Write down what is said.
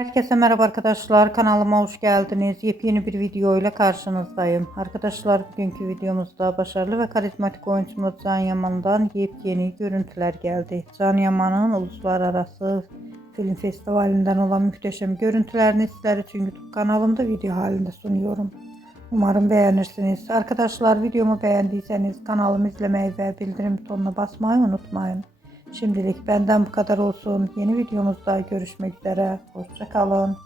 Herkese merhaba arkadaşlar, kanalıma hoş geldiniz. Yepyeni bir video ile karşınızdayım. Arkadaşlar, bugünkü videomuzda başarılı ve karizmatik oyuncumuz Can Yaman'dan yepyeni görüntüler geldi. Can Yaman'ın uluslararası film festivalinden olan muhteşem görüntülerini sizler için YouTube kanalımda video halinde sunuyorum. Umarım beğenirsiniz. Arkadaşlar, videomu beğendiyseniz kanalımı izlemeyi ve bildirim butonuna basmayı unutmayın. Şimdilik benden bu kadar olsun. Yeni videomuzda görüşmek üzere. Hoşça kalın.